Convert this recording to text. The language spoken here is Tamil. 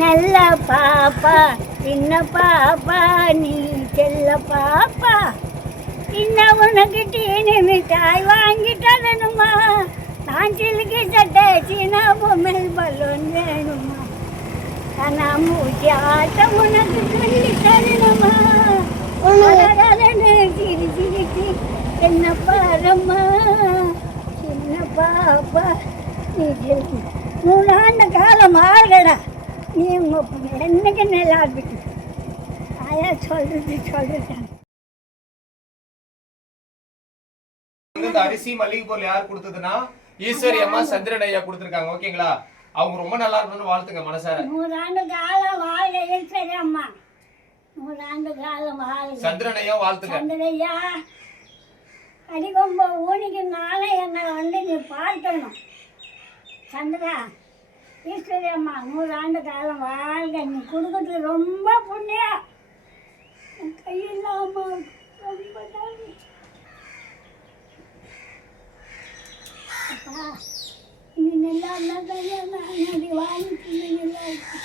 நல்ல பாப்பா சின்ன பாப்பா நீ செல்ல பாப்பா இன்னும் உனக்கு டீனி மிட்டாய் வாங்கி தரணுமா நான் சிலுக்கு சட்டை சீனா பொம்மை பலூன் வேணுமா கண்ணாமூச்சி ஆட்டம் உனக்கு சொல்லி தரணுமா சிரி சிரிச்சு என்ன பாரம்மா சின்ன பாப்பா நீ செல்ல 3 ஆண்டு காலம் ஆகடா நீ உங்க என்னைக்கு நல்லா இருக்கு ஆயா சொல்றேன் இந்த அரிசி மல்லிகை பொருள் யார் கொடுத்ததுன்னா ஈஸ்வரி அம்மா சந்திரன் ஐயா கொடுத்துருக்காங்க. ஓகேங்களா? அவங்க ரொம்ப நல்லா இருக்கணும்னு வாழ்த்துங்க மனசார. 100 ஆண்டு காலம் வாழ ஈஸ்வரி அம்மா 100 ஆண்டு காலம் வாழ சந்திரன் ஐயா வாழ்த்துங்க. சந்திரன் ஐயா அடிக்கொம்ப ஊனிக்கு நாளை என்ன வந்து நீ பார்க்கணும் சந்திரா ஈஸ்வரி அம்மா 100 ஆண்டு காலம் வாழ்க நீ கொடுக்கறது ரொம்ப புண்ணியம் கையில்லாம ரொம்ப நன்றி அப்பா நீ நல்லா இருந்தா கையா நான் வாங்கிட்டு நல்லா இருக்கு